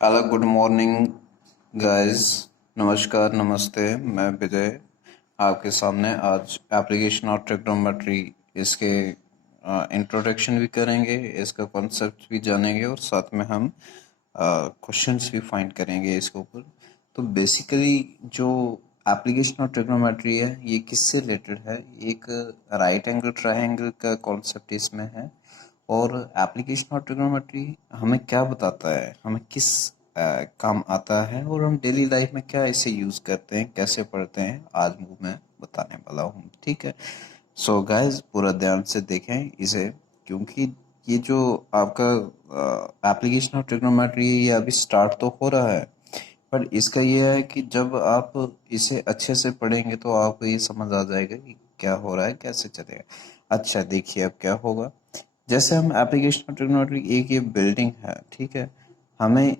Hello good morning guys. नमस्कार नमस्ते। मैं विजय आपके सामने आज एप्लीकेशन ऑफ ट्रिग्नोमेट्री इसके इंट्रोडक्शन भी करेंगे, इसका कॉन्सेप्ट भी जानेंगे और साथ में हम क्वेश्चंस भी फाइंड करेंगे इसके ऊपर। तो बेसिकली जो एप्लीकेशन ऑफ ट्रिग्नोमेट्री है ये किससे रिलेटेड है? एक राइट एंगल ट्रायंगल का कॉन्सेप्ट इसमें है। और एप्लीकेशन ऑफ ट्रिग्नोमेट्री हमें क्या बताता है, हमें किस काम आता है और हम डेली लाइफ में क्या इसे यूज करते हैं, कैसे पढ़ते हैं, आज वो मैं बताने वाला हूँ। ठीक है, सो गाइस पूरा ध्यान से देखें इसे, क्योंकि ये जो आपका एप्लीकेशन ऑफ ट्रिग्नोमेट्री है ये अभी स्टार्ट तो हो रहा है, पर इसका ये है कि जब आप इसे अच्छे से पढ़ेंगे तो आपको ये समझ आ जाएगा कि क्या हो रहा है, कैसे चलेगा। अच्छा देखिए अब क्या होगा। जैसे हम एप्लीकेशन ऑफ ट्रिग्नोमेट्री, एक ये बिल्डिंग है, ठीक है। हमें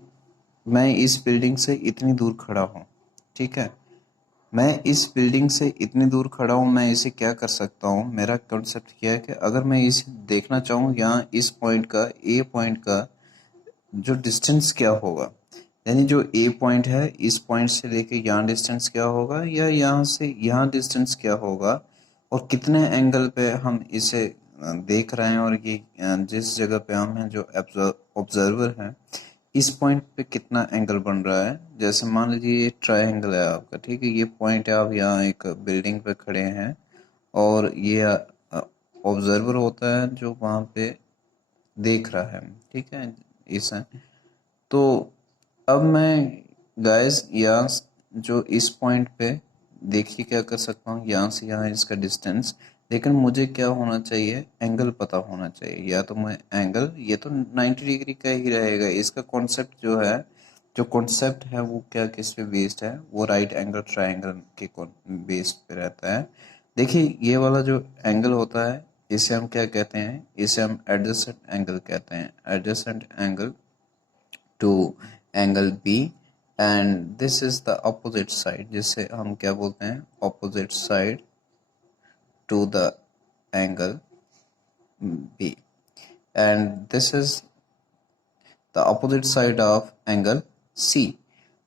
मैं इस बिल्डिंग से इतनी दूर खड़ा हूँ, ठीक है। मैं इस बिल्डिंग से इतनी दूर खड़ा हूँ, मैं इसे क्या कर सकता हूँ, मेरा कॉन्सेप्ट क्या है कि अगर मैं इसे देखना चाहूँ यहाँ इस पॉइंट का, ए पॉइंट का जो डिस्टेंस क्या होगा, यानी जो ए पॉइंट है इस पॉइंट से लेके यहाँ डिस्टेंस क्या होगा, या यहाँ से यहाँ डिस्टेंस क्या होगा, और कितने एंगल पे हम इसे देख रहे हैं, और ये जिस जगह पे हम हैं जो ऑब्जर्वर हैं इस पॉइंट पे कितना एंगल बन रहा है। जैसे मान लीजिए ये ट्रायंगल है आपका, ठीक है, ये पॉइंट है, आप यहाँ एक बिल्डिंग पे खड़े हैं और ये ऑब्जर्वर होता है जो वहाँ पे देख रहा है, ठीक है, इसे। तो अब मैं गाइस यहाँ जो इस पॉइंट पे देखिए क्या कर सकता हूँ, यहाँ से यहाँ इसका डिस्टेंस, लेकिन मुझे क्या होना चाहिए, एंगल पता होना चाहिए। या तो मैं एंगल, ये तो 90 डिग्री का ही रहेगा, इसका कॉन्सेप्ट जो है, जो कॉन्सेप्ट है वो क्या किस पे बेस्ड है, वो राइट एंगल ट्रायंगल के बेस्ड पे रहता है। देखिए ये वाला जो एंगल होता है इसे हम क्या कहते हैं, इसे हम एडजेसेंट एंगल कहते हैं, adjacent angle to angle b. And this is the opposite side, जिसे हम क्या बोलते हैं, opposite side to the angle b. And this is the opposite side of angle c.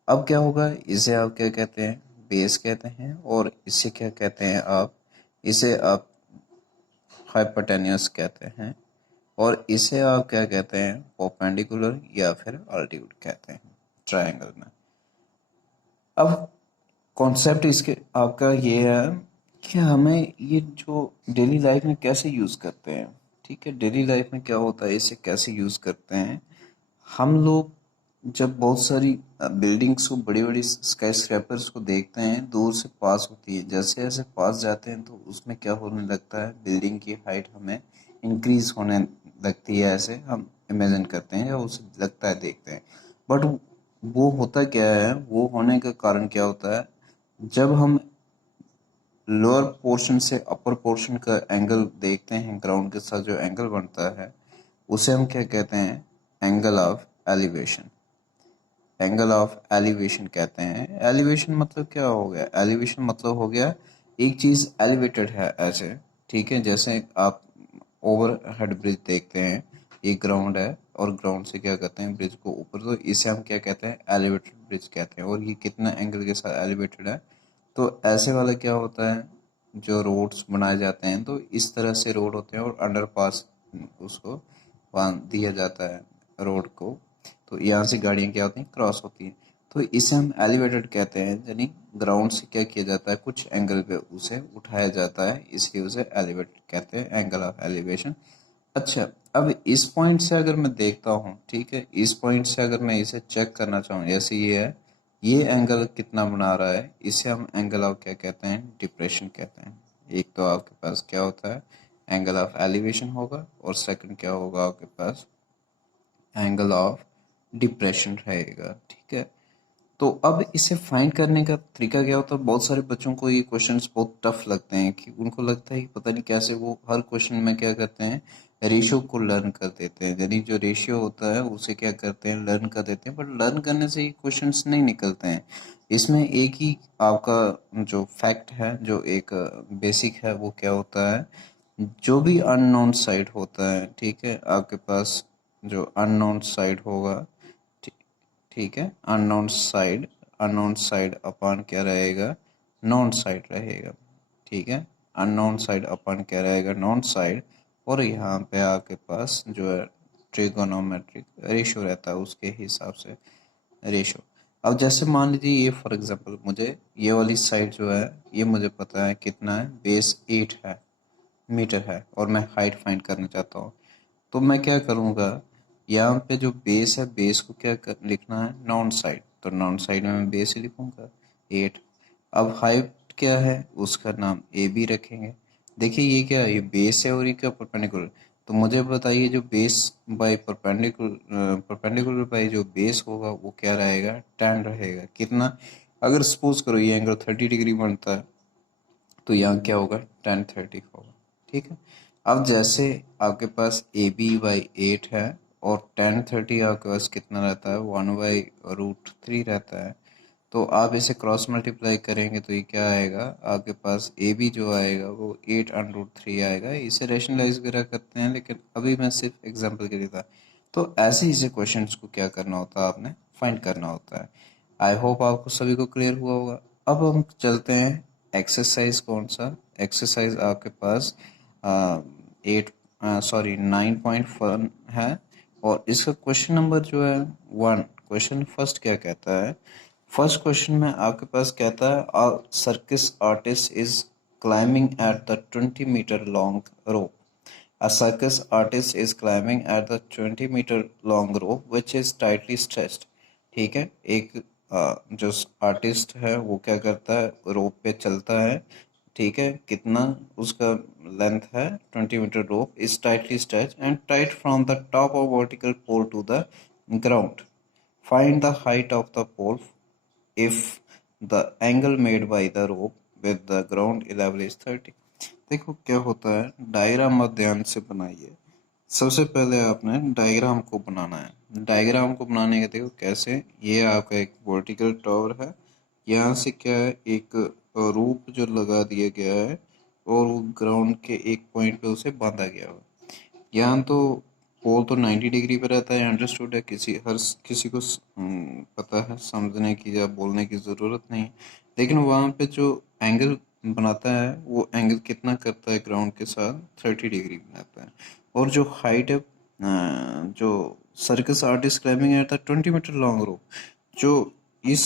अब क्या होगा, इसे आप क्या कहते हैं, बेस कहते हैं, और इसे क्या कहते हैं आप, इसे आप हाइपोटेन्यूस कहते हैं, और इसे आप क्या कहते हैं, परपेंडिकुलर या फिर अल्टीट्यूड कहते हैं ट्रायंगल में। अब कॉन्सेप्ट इसके आपका ये है कि हमें ये जो डेली लाइफ में कैसे यूज़ करते हैं, ठीक है, डेली लाइफ में क्या होता है, इसे कैसे यूज़ करते हैं हम लोग। जब बहुत सारी बिल्डिंग्स को, बड़ी बड़ी स्काई स्क्रैपर्स को देखते हैं, दूर से पास होती है, जैसे जैसे पास जाते हैं तो उसमें क्या होने लगता है, बिल्डिंग की हाइट हमें इंक्रीज होने लगती है, ऐसे हम इमेजिन करते हैं या उसे लगता है, देखते हैं। बट वो होता क्या है, वो होने का कारण क्या होता है, जब हम लोअर पोर्शन से अपर पोर्शन का एंगल देखते हैं, ग्राउंड के साथ जो एंगल बनता है उसे हम क्या कहते हैं, angle of elevation. Angle of elevation कहते हैं। एलिवेशन मतलब क्या हो गया, एलिवेशन मतलब हो गया एक चीज एलिवेटेड है ऐसे, ठीक है। जैसे आप ओवर हेड ब्रिज देखते हैं, एक ग्राउंड है और ग्राउंड से क्या कहते हैं, ब्रिज को ऊपर, तो इसे हम क्या कहते हैं, एलिवेटेड ब्रिज कहते हैं, और ये कितना एंगल के साथ एलिवेटेड है। तो ऐसे वाला क्या होता है, जो रोड्स बनाए जाते हैं तो इस तरह से रोड होते हैं और अंडरपास उसको बांध दिया जाता है रोड को, तो यहाँ से गाड़ियाँ क्या होती हैं, क्रॉस होती हैं। तो इसे हम एलिवेटेड कहते हैं, यानी ग्राउंड से क्या किया जाता है, कुछ एंगल पे उसे उठाया जाता है, इसलिए उसे एलिवेटेड कहते हैं, एंगल ऑफ एलिवेशन। अच्छा, अब इस पॉइंट से अगर मैं देखता हूँ, ठीक है, इस पॉइंट से अगर मैं इसे चेक करना चाहूँ, जैसे ये है, ये एंगल कितना बना रहा है, इसे हम एंगल ऑफ क्या कहते हैं, डिप्रेशन कहते हैं। एक तो आपके पास क्या होता है, एंगल ऑफ एलिवेशन होगा, और सेकंड क्या होगा आपके पास, एंगल ऑफ डिप्रेशन रहेगा, ठीक है। तो अब इसे फाइंड करने का तरीका क्या होता है, बहुत सारे बच्चों को ये क्वेश्चंस बहुत टफ लगते हैं, कि उनको लगता है कि पता नहीं कैसे वो हर क्वेश्चन में क्या करते हैं, रेशियो को लर्न कर देते हैं, यानी जो रेशियो होता है उसे क्या करते हैं, लर्न कर देते हैं, बट लर्न करने से ये क्वेश्चंस नहीं निकलते हैं। इसमें एक ही आपका जो फैक्ट है, जो एक बेसिक है, वो क्या होता है, जो भी अननोन साइड होता है, ठीक है, आपके पास जो अननोन साइड होगा, ठीक है। अननोन साइड अपॉन क्या रहेगा, नोन साइड रहेगा। ठीक है, अननोन साइड अपॉन क्या रहेगा, नोन साइड। और यहाँ पे आपके पास जो है ट्रिगोनोमेट्रिक रेशियो रहता है, उसके हिसाब से रेशियो। अब जैसे मान लीजिए ये फॉर एग्जांपल मुझे ये वाली साइड जो है ये मुझे पता है कितना है, बेस 8 है मीटर है, और मैं हाइट फाइंड करना चाहता हूँ। तो मैं क्या करूँगा, यहाँ पे जो बेस है बेस को लिखना है नॉन साइड, तो नॉन साइड में मैं बेस ही लिखूँगा 8। अब हाइट क्या है, उसका नाम ए बी रखेंगे। देखिए ये क्या है, ये बेस है और ये क्या परपेंडिकुलर। तो मुझे बताइए जो बेस बाय परपेंडिकुलर बाय जो बेस होगा वो क्या रहेगा, 10 रहेगा। कितना, अगर सपोज करो ये एंगल 30 डिग्री बनता है तो यहाँ क्या होगा, 10 30 होगा। ठीक है, अब जैसे आपके पास ए बी बाई 8 है और 10 30 आपके पास कितना रहता है, 1/√3 रहता है। तो आप इसे क्रॉस मल्टीप्लाई करेंगे तो ये क्या आएगा, आपके पास ए बी जो आएगा वो 8√3 आएगा। इसे रेशनलाइज वगैरह करते हैं, लेकिन अभी मैं सिर्फ एग्जांपल के लिए था। तो ऐसे ही से क्वेश्चंस को क्या करना होता है, आपने फाइंड करना होता है। आई होप आपको सभी को क्लियर हुआ होगा। अब हम चलते हैं एक्सरसाइज, कौन सा एक्सरसाइज आपके पास 9.1 है। और इसका क्वेश्चन नंबर जो है 1, क्वेश्चन फर्स्ट क्या कहता है, फर्स्ट क्वेश्चन में आपके पास कहता है a circus artist is climbing at the 20 metre long rope. A circus artist is climbing at the 20 meter long rope which is tightly stretched। ठीक है, एक जो आर्टिस्ट है वो क्या करता है, रोप पे चलता है। ठीक है, कितना उसका लेंथ है, 20 metre rope is tightly stretch and tight from the top of vertical pole to the ground. Find the height of the pole if the angle made by the rope with the ground level is 30। देखो क्या होता है, diagram आप ध्यान से बनाइए। सबसे पहले आपने डायग्राम को बनाना है। डायग्राम को बनाने का देखो कैसे, ये आपका एक वर्टिकल टावर है, यहाँ से क्या है एक रूप जो लगा दिया गया है और वो ग्राउंड के एक पॉइंट पे उसे बांधा गया है। यहाँ तो पोल तो 90 डिग्री पे रहता है, अंडरस्टूड है, किसी को पता है, समझने की या बोलने की ज़रूरत नहीं। लेकिन वहाँ पे जो एंगल बनाता है वो एंगल कितना करता है, ग्राउंड के साथ 30 डिग्री बनाता है। और जो हाइट है, जो circus artist climbing at the 20 metre long rope, जो इस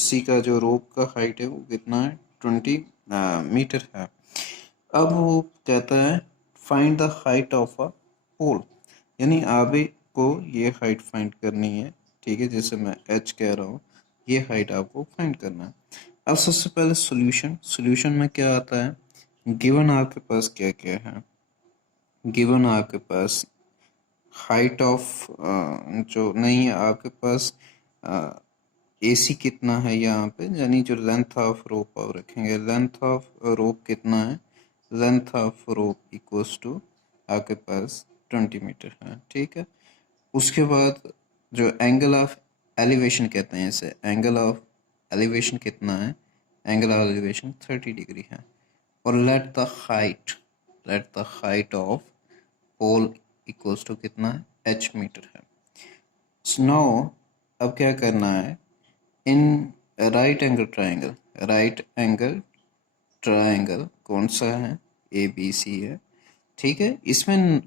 सी का जो रोप का हाइट है वो कितना है, 20 मीटर है। अब वो कहता है find the height of a pole, यानी आगे को ये हाइट फाइंड करनी है। ठीक है, जैसे मैं एच कह रहा हूँ, ये हाइट आपको फाइंड करना है। अब सबसे पहले सॉल्यूशन में क्या आता है, गिवन आपके पास क्या क्या है, गिवन आपके पास हाइट ऑफ जो नहीं है आपके पास, एसी कितना है यहाँ पे, यानी जो लेंथ ऑफ रोप आप रखेंगे, लेंथ ऑफ रोप कितना है, length of rope equals to आपके पास 20 मीटर है। ठीक है, उसके बाद जो एंगल ऑफ एलिवेशन कहते हैं इसे, एंगल ऑफ एलिवेशन कितना है, एंगल ऑफ एलिवेशन 30 डिग्री है। और let the height of pole equals to कितना है, एच मीटर है। नाउ अब क्या करना है, इन राइट एंगल ट्राइंगल कौन सा है, ए बी सी है। ठीक है, इसमें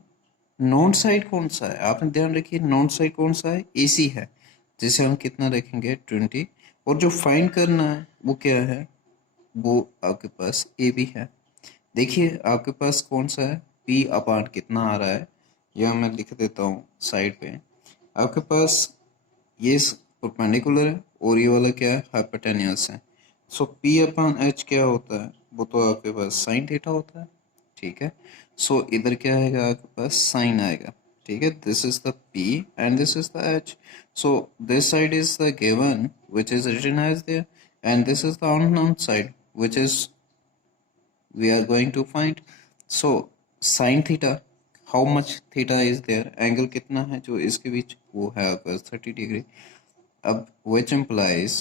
नॉन साइड कौन सा है, आपने ध्यान रखिए, नॉन साइड कौन सा है, ए सी है, जिसे हम कितना रखेंगे 20। और जो फाइंड करना है वो क्या है, वो आपके पास ए बी है। देखिए आपके पास कौन सा है, पी अपान कितना आ रहा है, यह मैं लिख देता हूँ साइड पे। आपके पास ये परपेंडिकुलर है और ये वाला क्या है, हाइपोटेन्यूस है। सो पी अपान एच क्या होता है, वो तो आपके पास साइन थीटा होता है। ठीक है, सो इधर क्या आएगा, आपके पास साइन आएगा। ठीक है, this is the p and this is the h. So this side is the given which is written as there and this is the unknown side which is we are going to find। so sin theta, how much theta is there, angle कितना है जो इसके बीच, वो है आपका 30 degree. अब which implies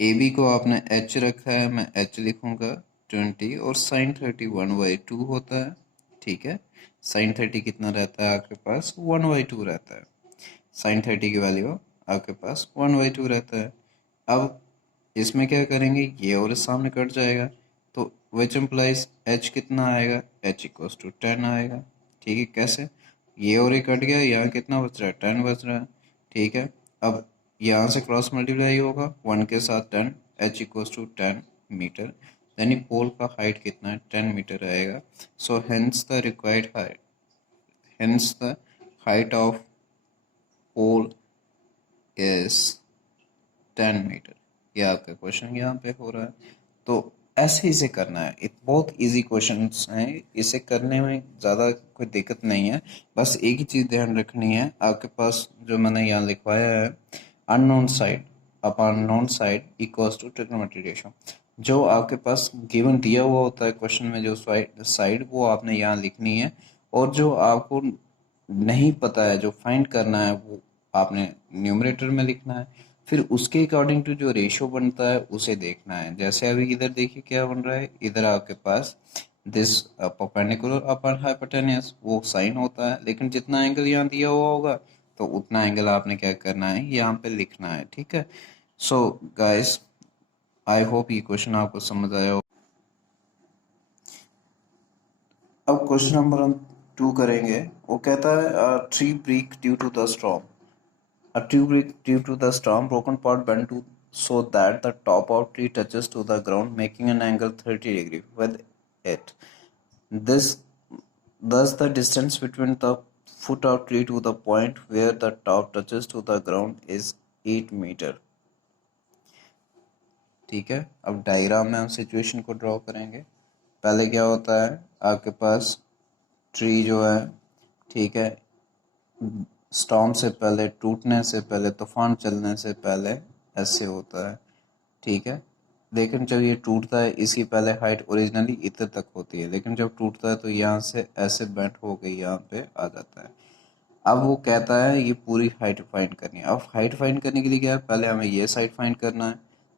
A B को आपने एच रखा है, मैं एच लिखूंगा 20 और साइन 30 1/2 होता है। ठीक है, साइन 30 कितना रहता है आपके पास, 1/2 रहता है। साइन 30 की वैल्यू आपके पास 1/2 रहता है। अब इसमें क्या करेंगे, ये और इस सामने कट जाएगा, तो विच इम्प्लाइज h कितना आएगा, h=10 आएगा। ठीक है, कैसे, ये और ये कट गया, यहाँ कितना बच रहा है, 10 बच रहा है। ठीक है, अब यहाँ से क्रॉस मल्टीप्लाई होगा 1 के साथ 10, h=10 मीटर, यानी पोल का हाइट कितना है, 10 मीटर आएगा। So hence the required height, hence the height of pole is 10 metre. ये आपका क्वेश्चन यहाँ पे हो रहा है। तो ऐसे इसे करना है, एक बहुत इजी क्वेश्चंस हैं, इसे करने में ज़्यादा कोई दिक्कत नहीं है। बस एक ही चीज़ ध्यान रखनी है, आपके पास जो मैंने यहाँ लिखवाया है, unknown side upon known side equals to trigonometry ratio. जो आपके पास गिवन दिया हुआ होता है क्वेश्चन में, जो साइड वो आपने यहाँ लिखनी है, और जो आपको नहीं पता है, जो फाइंड करना है, वो आपने न्यूमरेटर में लिखना है। फिर उसके अकॉर्डिंग टू जो रेशियो बनता है उसे देखना है। जैसे अभी इधर देखिए क्या बन रहा है, इधर आपके पास दिस परपेंडिकुलर अपॉन हाइपोटेन्यूस वो साइन होता है, लेकिन जितना एंगल यहाँ दिया हुआ होगा तो उतना एंगल आपने क्या करना है, यहाँ पे लिखना है। ठीक है, सो गाइस, आई होप ये क्वेश्चन आपको समझ आया हो। अब क्वेश्चन नंबर हम 2 करेंगे। वो कहता है tree break due to the storm, a tree break due to the storm, broken part bent to so that the top of tree touches to the ground, making an angle 30 degree with it. This thus the distance between the foot of tree to the point where the top touches to the ground is 8 meter. ठीक है, अब diagram में हम situation को draw करेंगे। पहले क्या होता है, आपके पास ट्री जो है, ठीक है, स्टॉर्म से पहले, टूटने से पहले, तूफान चलने से पहले ऐसे होता है। ठीक है, लेकिन जब ये टूटता है, इसकी पहले हाइट ओरिजिनली इधर तक होती है, लेकिन जब टूटता है तो यहाँ से ऐसे बेंट हो गई, यहाँ पे आ जाता है। अब वो कहता है ये पूरी हाइट फाइंड करनी है। अब हाइट फाइंड करने के लिए क्या है, पहले हमें ये साइड फाइंड करना है।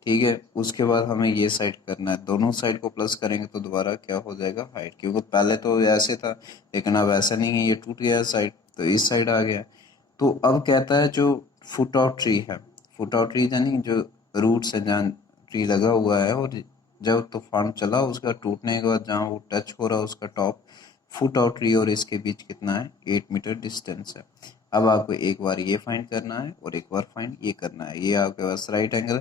ठीक है, उसके बाद हमें ये साइड करना है, दोनों साइड को प्लस करेंगे तो दोबारा क्या हो जाएगा, हाइट। क्योंकि पहले तो ऐसे था, लेकिन अब ऐसा नहीं है, ये टूट गया साइड, तो इस साइड आ गया। तो अब कहता है जो फुट ऑफ ट्री है, फुट ऑफ ट्री यानी जो रूट से जहाँ ट्री लगा हुआ है, और जब तूफान चला उसका टूटने के बाद जहाँ वो टच हो रहा है उसका टॉप, फुट ऑफ ट्री और इसके बीच कितना है, 8 मीटर डिस्टेंस है। अब आपको एक बार ये फाइंड करना है और एक बार फाइंड ये करना है। ये आपके पास राइट एंगल,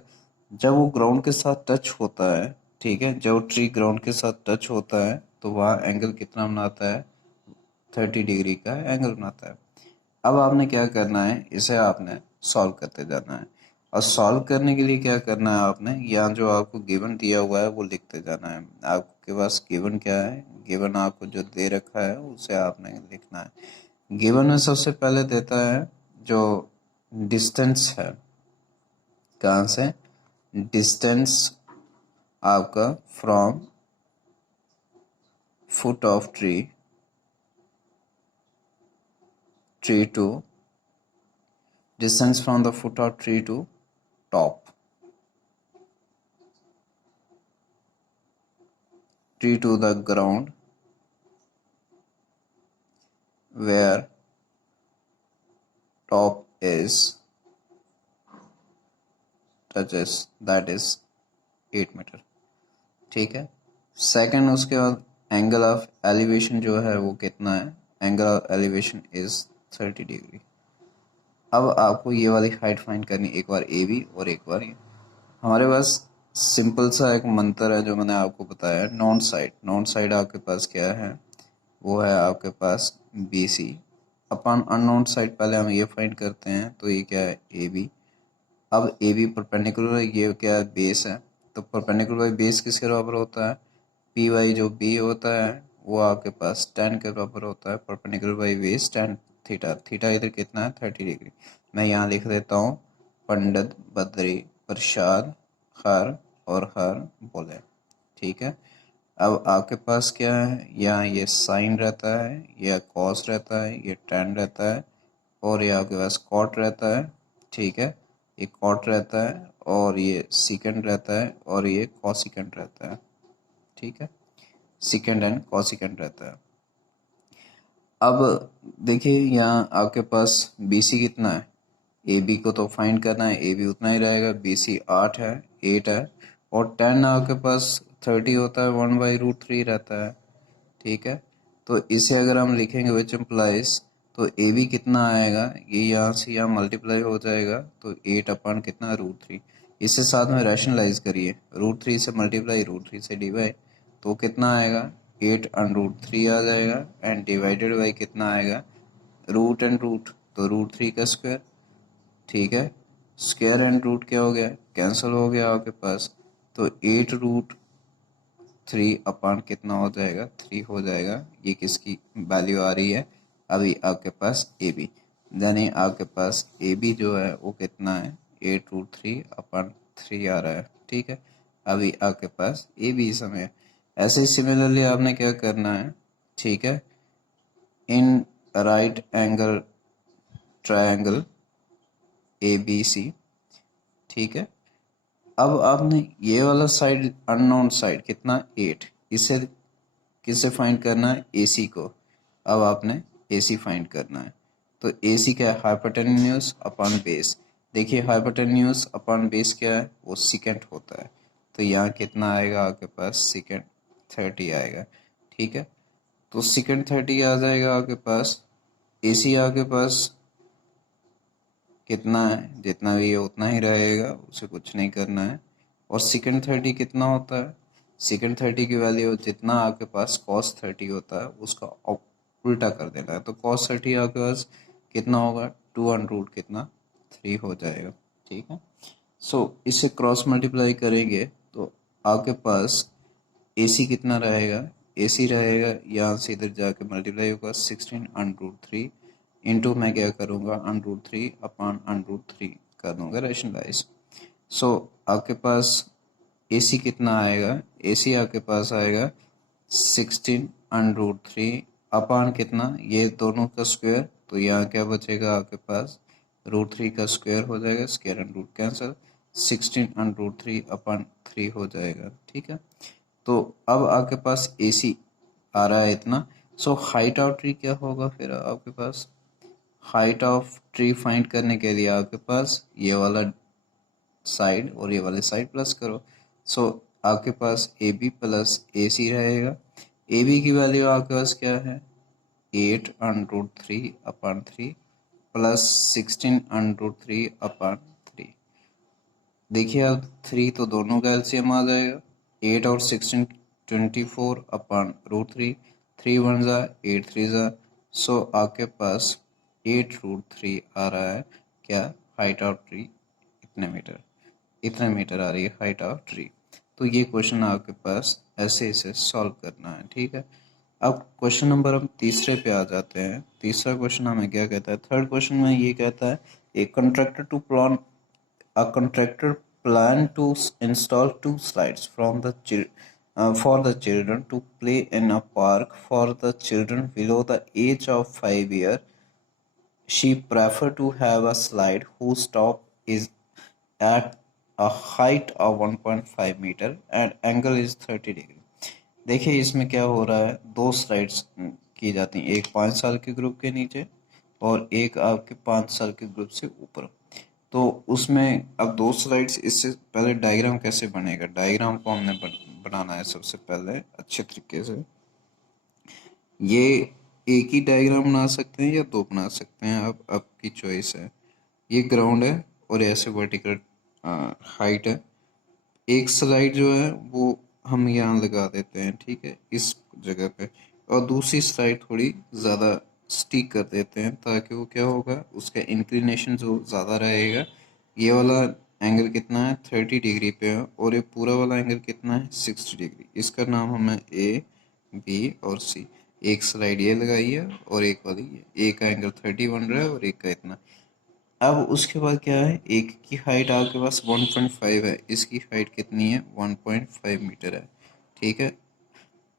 जब वो ग्राउंड के साथ टच होता है, ठीक है, जब ट्री ग्राउंड के साथ टच होता है तो वहाँ एंगल कितना बनाता है, 30 डिग्री का एंगल बनाता है। अब आपने क्या करना है, इसे आपने सॉल्व करते जाना है, और सॉल्व करने के लिए क्या करना है, आपने यहाँ जो आपको गिवन दिया हुआ है वो लिखते जाना है। आपके पास गिवन क्या है, गिवन आपको जो दे रखा है उसे आपने लिखना है। गिवन में सबसे पहले देता है जो डिस्टेंस है, कहाँ से, डिस्टेंस आपका from foot of tree to distance from the foot of tree to top, tree to the ground where top is touches, that is 8 metre. ठीक है, सेकंड उसके बाद एंगल ऑफ एलिवेशन जो है वो कितना है, angle of elevation is 30 degree. अब आपको ये वाली हाइट फाइंड करनी, एक बार ए बी और एक बार ये। हमारे पास सिंपल सा एक मंत्र है जो मैंने आपको बताया, नॉन साइड। नॉन साइड आपके पास क्या है, वो है आपके पास B C upon unknown side. पहले हम ये फाइंड करते हैं, तो ये क्या है, ए बी। अब ए बी परपेंडिकुलर है, ये क्या है, बेस है, तो परपेंडिकुलर बाई बेस किसके बराबर होता है, पी वाई जो बी होता है वो आपके पास tan के बराबर होता है, perpendicular by base tan theta. Theta इधर कितना है, 30 डिग्री। मैं यहाँ लिख देता हूँ, पंडित बद्री प्रसाद हर और हर बोले। ठीक है, अब आपके पास क्या है, यहाँ ये साइन रहता है, यह कॉस रहता है, ये tan रहता है, और ये आपके पास कॉट रहता है। ठीक है, ये कॉट रहता है, और ये सिकेंड रहता है, और ये कॉसिकेंड रहता है। ठीक है, सिकेंड एंड कॉसिकेंड रहता है। अब देखिए यहाँ आपके पास बी सी कितना है, ए बी को तो फाइंड करना है, ए बी उतना ही रहेगा, बी सी 8 है, और 10 आपके पास 30 होता है, 1/√3 रहता है, ठीक है। तो इसे अगर हम लिखेंगे विच इम्प्लाइज, तो ए बी कितना आएगा, ये यहाँ से यहाँ मल्टीप्लाई हो जाएगा, तो 8 कितना √3। इसे साथ में रैशनलाइज करिए, √3 से मल्टीप्लाई, √3 से डिवाइड, तो कितना आएगा 8√3 आ जाएगा, एंड डिवाइडेड बाई कितना आएगा, रूट एंड रूट, तो √3 का स्क्वायर, ठीक है। स्क्वायर एंड रूट क्या हो गया, कैंसिल हो गया आपके पास, तो 8√3 कितना हो जाएगा, 3 हो जाएगा। ये किसकी वैल्यू आ रही है, अभी आपके पास ए बी, यानी आपके पास ए बी जो है वो कितना है, 8√3 आ रहा है, ठीक है। अभी आपके पास ए बी समय, ऐसे ही सिमिलरली आपने क्या करना है, ठीक है, in right angle triangle a B c, ठीक है। अब आपने ये वाला साइड, अननोन साइड कितना 8, इसे किससे फाइंड करना है, एसी को। अब आपने एसी फाइंड करना है, तो एसी क्या है, हाइपोटेन्यूज अपॉन बेस। देखिए हाइपोटेन्यूज अपॉन बेस क्या है, वो सेकेंड होता है, तो यहाँ कितना आएगा आपके पास, सेकेंड 30 आएगा, ठीक है। तो सेकेंड 30 आ जाएगा आपके पास, एसी आपके पास कितना है, जितना भी है उतना ही रहेगा, उसे कुछ नहीं करना है। और सेकेंड 30 कितना होता है, सेकेंड 30 की वैल्यू जितना आपके पास cos 30 होता है उसका उल्टा कर देना है, तो cos 30 आपके पास कितना होगा, 2 कितना 3 हो जाएगा, ठीक है। सो इसे क्रॉस मल्टीप्लाई करेंगे तो आपके पास AC कितना रहेगा, AC रहेगा यहाँ से इधर जाके मल्टीप्लाई होगा, 16√3 इंटू मैं क्या करूँगा, √3 अपॉन √3 कर दूंगा रैशनलाइज। सो आपके पास AC कितना आएगा, AC आपके पास आएगा 16√3 अपॉन कितना, ये दोनों का स्क्वायर, तो यहाँ क्या बचेगा आपके पास, √3 का स्क्वायर हो जाएगा, square and root cancel, 16√3 upon 3 हो जाएगा, ठीक है। तो अब आपके पास AC आ रहा है इतना। सो हाइट ऑफ ट्री क्या होगा फिर आपके पास, हाइट ऑफ ट्री फाइंड करने के लिए आपके पास ये वाला साइड और ये वाले साइड प्लस करो। सो आपके पास ए बी प्लस ए सी रहेगा, ए बी की वैल्यू आपके पास क्या है, 8√3 प्लस 16√3 देखिए अब 3 तो दोनों का एलसीएम आ जाएगा, 8 और 16 24/√3, 3 1 जा 8 3 जा, सो आपके पास 8√3 आ रहा है, क्या हाइट ऑफ ट्री इतने मीटर आ रही है हाइट ऑफ ट्री। तो ये क्वेश्चन आपके पास ऐसे इसे सॉल्व करना है, ठीक है। अब क्वेश्चन नंबर हम तीसरे पे आ जाते हैं। तीसरा क्वेश्चन हमें क्या कहता है, थर्ड क्वेश्चन में ये कहता है, एक contractor to plan a contractor planned to install two slides for the children to play in a park for the children below the age of 5 years. She prefer to have a slide whose top is at a height of 1.5 meter and angle is 30 degree. देखिए इसमें क्या हो रहा है, दो slides की जाती हैं, एक 5 साल के ग्रुप के नीचे और एक आपके 5 साल के ग्रुप से ऊपर। तो उसमें अब दो स्लाइड्स, इससे पहले डायग्राम कैसे बनेगा, डायग्राम को हमने बनाना है सबसे पहले अच्छे तरीके से। ये एक ही डायग्राम बना सकते हैं या दो बना सकते हैं, आप आपकी चॉइस है। ये ग्राउंड है और ऐसे वर्टिकल हाइट है, एक स्लाइड जो है वो हम यहाँ लगा देते हैं, ठीक है, इस जगह पे, और दूसरी स्लाइड थोड़ी ज़्यादा स्टिक कर देते हैं ताकि वो क्या होगा, उसका इंक्लिनेशन जो ज़्यादा रहेगा। ये वाला एंगल कितना है, 30 डिग्री पे है, और ये पूरा वाला एंगल कितना है, 60 डिग्री। इसका नाम हमें ए बी और सी, एक स्लाइड ये लगाई है और एक वाली ये, एक का एंगल 30 बन रहा है और एक का इतना। अब उसके बाद क्या है, एक की हाइट आपके पास 1.5 है, इसकी हाइट कितनी है, 1.5 मीटर है, ठीक है।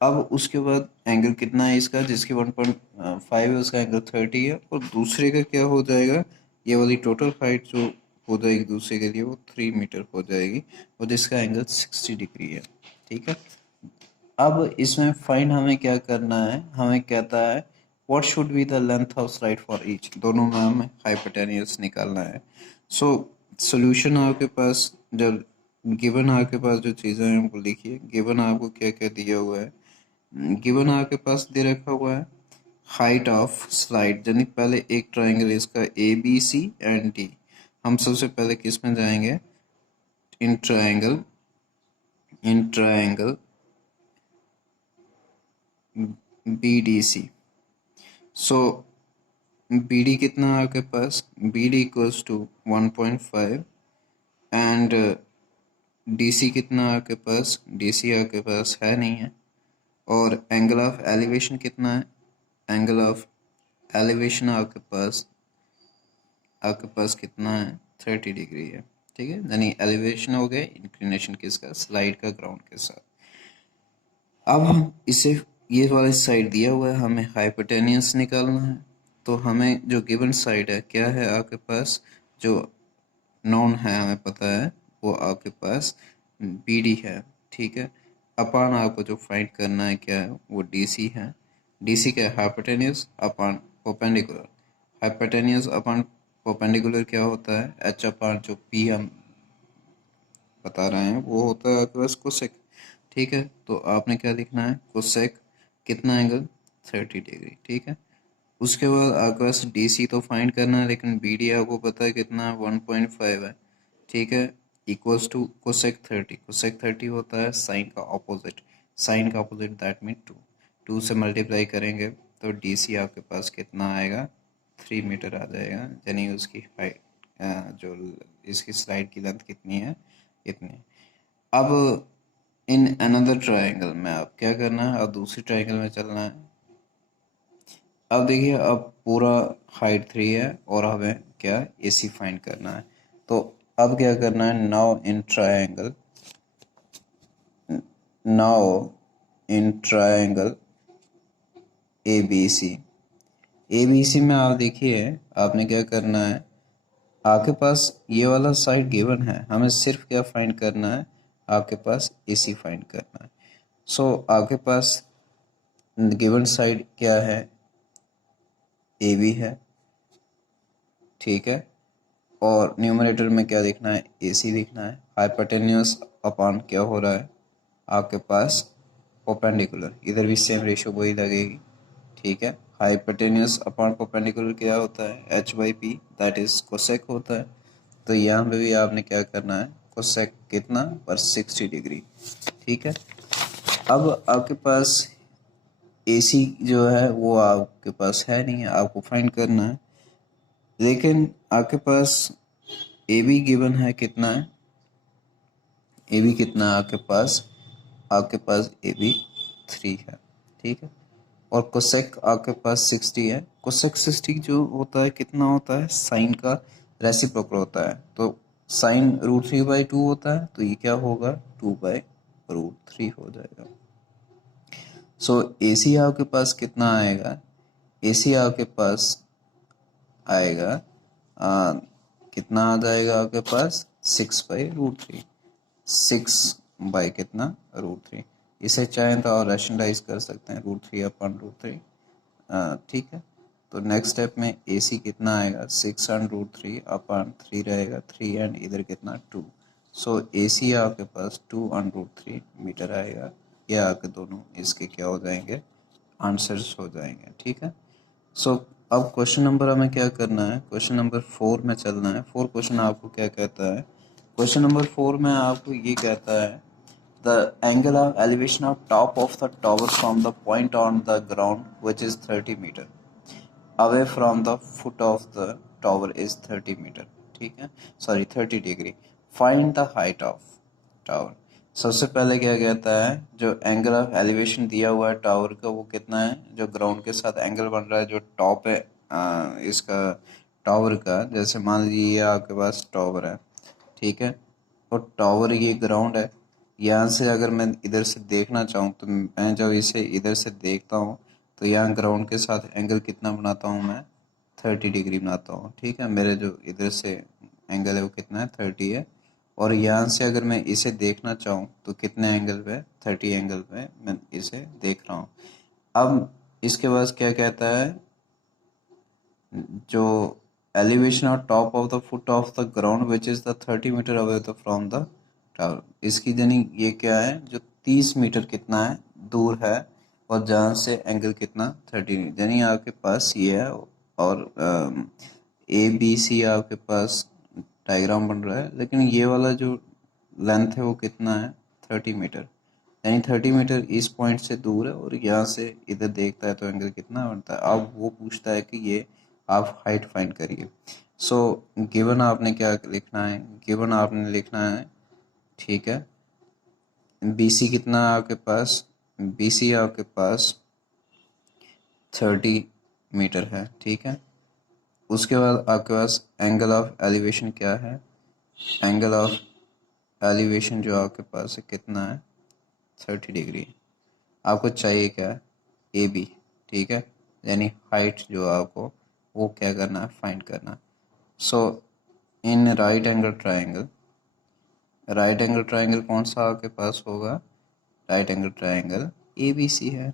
अब उसके बाद एंगल कितना है इसका, जिसकी 1.5 है उसका एंगल 30 है, और दूसरे का क्या हो जाएगा, ये वाली टोटल हाइट जो हो जाएगी दूसरे के लिए वो 3 मीटर हो जाएगी, और जिसका एंगल 60 डिग्री है, ठीक है। अब इसमें फाइंड हमें क्या करना है, हमें कहता है what should be the length of slide for each, दोनों में हमें हाइपोटेन्यूज निकालना है। सो सोल्यूशन आपके पास जब गिवन आपके पास जो चीज़ें हैं वो लिखिए। गिवन आपको क्या क्या दिया हुआ है, गिवन आपके पास दे रखा हुआ है हाइट ऑफ स्लाइड, यानी पहले एक ट्राइंगल इसका A B C and D. हम सबसे पहले किस में जाएंगे, in triangle B D C. So B D कितना है आपके पास, B D equals to 1.5 and D C कितना है आपके पास, डी सी आपके पास है नहीं है। और एंगल ऑफ एलिवेशन कितना है, एंगल ऑफ एलिवेशन आपके पास कितना है, 30 डिग्री है। ठीक है, यानी एलिवेशन हो गया इंक्लिनेशन किसका, स्लाइड का ग्राउंड के साथ। अब हम इसे, ये वाला साइड दिया हुआ है, हमें हाइपोटेनियस निकालना है। तो हमें जो गिवन साइड है क्या है आपके पास, जो नॉन है हमें पता है, वो आपके पास बी डी है। ठीक है, अपान आपको जो फाइंड करना है क्या है, वो डी सी है। डी सी क्या है, hypotenuse upon perpendicular. Hypotenuse upon perpendicular क्या होता है, एच अपान जो पी हम बता रहे हैं वो होता है आपके पास कोसेक। ठीक है, तो आपने क्या लिखना है, कोसेक कितना एंगल, 30 डिग्री। ठीक है, उसके बाद आपके पास डी सी तो फाइंड करना है, लेकिन बी डी आपको पता है कितना है, 1.5 है। ठीक है, इक्वल्स टू कोसेक 30। कोसेक 30 होता है साइन का ऑपोजिट, साइन का ऑपोजिट दैट मीन 2। 2 से मल्टीप्लाई करेंगे तो डी सी आपके पास कितना आएगा, 3 मीटर आ जाएगा। यानी उसकी हाइट जो इसकी स्लाइड की लेंथ कितनी है, इतनी। अब इन अनदर ट्रायंगल में आप क्या करना है, अब दूसरी ट्रायंगल में चलना है। अब देखिए, अब पूरा हाइट 3 है और हमें क्या ए सी फाइंड करना है। तो अब क्या करना है, now in triangle a B c. A B c में आप देखिए आपने क्या करना है, आपके पास ये वाला साइड गिवन है, हमें सिर्फ क्या फाइंड करना है, आपके पास ए सी फाइंड करना है। सो आपके पास गिवन साइड क्या है, ए बी है। ठीक है, और न्यूमरेटर में क्या लिखना है, ए सी लिखना है। हाइपोटेन्यूस अपॉन क्या हो रहा है आपके पास, परपेंडिकुलर, इधर भी सेम रेशियो वही लगेगी। ठीक है, हाइपोटेन्यूस अपॉन परपेंडिकुलर क्या होता है, H by P, that is cosec होता है। तो यहाँ पे भी आपने क्या करना है, कोसेक कितना पर 60 डिग्री। ठीक है, अब आपके पास ए सी जो है वो आपके पास है नहीं है, आपको फाइंड करना है। लेकिन आपके पास ए बी गिवन है, कितना है ए बी, कितना है आपके पास ए बी 3 है। ठीक है, और कोसेक आपके पास 60 है। कोसेक 60 जो होता है कितना होता है, साइन का रेसिप्रोकल होता है। तो साइन √3/2 होता है, तो ये क्या होगा, 2/√3 हो जाएगा। सो ए सी आपके पास कितना आएगा, ए सी आपके पास आएगा कितना आ जाएगा आपके पास, 6/√3। 6 कितना, √3। इसे चाहें तो और रैशनलाइज कर सकते हैं, √3/√3। ठीक है, तो नेक्स्ट स्टेप में ए सी कितना आएगा, 6/√3/3 रहेगा, 3 एंड इधर कितना 2। सो ए सी आपके पास 2/√3 मीटर आएगा। ये आपके दोनों इसके क्या हो जाएंगे, आंसर्स हो जाएंगे। ठीक है, सो अब क्वेश्चन नंबर हमें क्या करना है, क्वेश्चन नंबर 4 में चलना है। 4 क्वेश्चन आपको क्या कहता है, क्वेश्चन नंबर 4 में आपको ये कहता है, the angle of elevation of top of the tower from the point on the ground which is 30 metre away from the foot of the tower is 30 metre. ठीक है, sorry 30 degree. Find the height of tower. सबसे पहले क्या कहता है, जो angle of elevation दिया हुआ है टावर का वो कितना है, जो ग्राउंड के साथ एंगल बन रहा है, जो टॉप है इसका टावर का, जैसे मान लीजिए ये आपके पास टावर है। ठीक है, और टावर ये ग्राउंड है। यहाँ से अगर मैं इधर से देखना चाहूँ तो मैं जब इसे इधर से देखता हूँ तो यहाँ ग्राउंड के साथ एंगल कितना बनाता हूँ मैं, 30 डिग्री बनाता हूँ। ठीक है, मेरे जो इधर से एंगल है वो कितना है, 30 है। और यहाँ से अगर मैं इसे देखना चाहूँ तो कितने एंगल पे, 30 एंगल पे मैं इसे देख रहा हूँ। अब इसके बाद क्या कहता है, जो elevation of top of the foot of the ground which is the 30 metre away from the tower. इसकी यानी ये क्या है, जो 30 मीटर कितना है दूर है, और जहाँ से एंगल कितना 30, यानी आपके पास ये है, और ए बी सी आपके पास डायग्राम बन रहा है, लेकिन ये वाला जो लेंथ है वो कितना है 30 मीटर, यानी 30 मीटर इस पॉइंट से दूर है, और यहाँ से इधर देखता है तो एंगल कितना बनता है। अब वो पूछता है कि ये आप हाइट फाइंड करिए। सो गिवन आपने क्या लिखना है, गिवन आपने लिखना है, ठीक है, बी सी कितना है आपके पास, बी सी आपके पास 30 मीटर है, ठीक है। उसके बाद आपके पास एंगल ऑफ एलिवेशन क्या है, एंगल ऑफ एलिवेशन जो आपके पास है कितना है 30 डिग्री। आपको चाहिए क्या है, ए बी, ठीक है, यानी हाइट जो आपको वो क्या करना है, फाइंड करना है। So in right angle triangle, right angle triangle कौन सा आपके पास होगा, right angle triangle A B C है।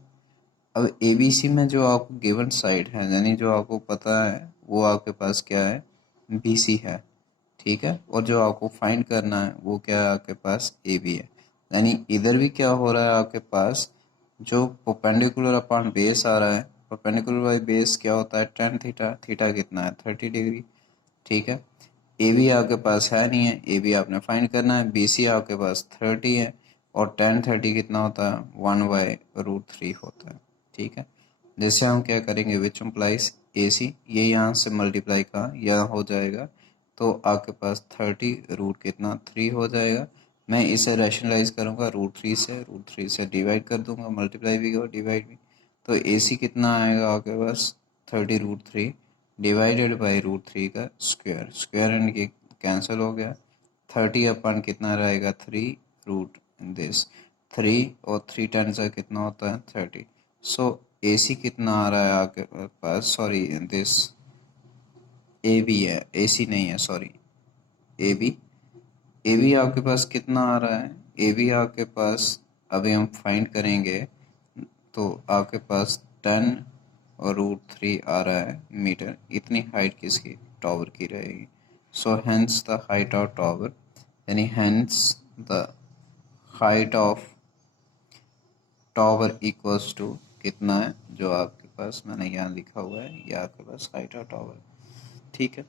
अब ए बी सी में जो आपको गिवन साइड है, यानी जो आपको पता है वो आपके पास क्या है, बी सी है, ठीक है, और जो आपको फाइंड करना है वो क्या है आपके पास, ए बी है। यानी इधर भी क्या हो रहा है आपके पास, जो परपेंडिकुलर अपॉन बेस आ रहा है, परपेंडिकुलर बाई बेस क्या होता है, टेन थीटा, थीटा कितना है 30 डिग्री, ठीक है। ए बी आपके पास है नहीं है, ए बी आपने फाइंड करना है, बी सी आपके पास 30 है, और टेन 30 कितना होता है 1/√3 होता है, ठीक है। जैसे हम क्या करेंगे, विच इम्प्लाइज ए सी, ये यहाँ से मल्टीप्लाई का यहाँ हो जाएगा, तो आपके पास 30 रूट कितना 3 हो जाएगा। मैं इसे रैशनलाइज करूँगा √3 से डिवाइड कर दूंगा, मल्टीप्लाई भी और डिवाइड भी, तो ए सी कितना आएगा आपके पास 30√3 डिवाइडेड बाई √3 का स्क्वायर, स्क्वायर एंड के कैंसिल हो गया, 30 अपन कितना रहेगा 3 रूट दिस 3, और 3 टेन से कितना होता है 30। सो ए सी कितना आ रहा है आपके पास, सॉरी दिस ए बी है, ए सी नहीं है, sorry A B, A B आपके पास कितना आ रहा है, ए बी आपके पास अभी हम फाइंड करेंगे, तो आपके पास 10 और √3 आ रहा है मीटर, इतनी हाइट किसकी, टावर की रहेगी। So hence the height of tower, यानी hence the height of tower equals to कितना है, जो आपके पास मैंने यहाँ लिखा हुआ है, ये आपके पास हाइट ऑफ टावर, ठीक है।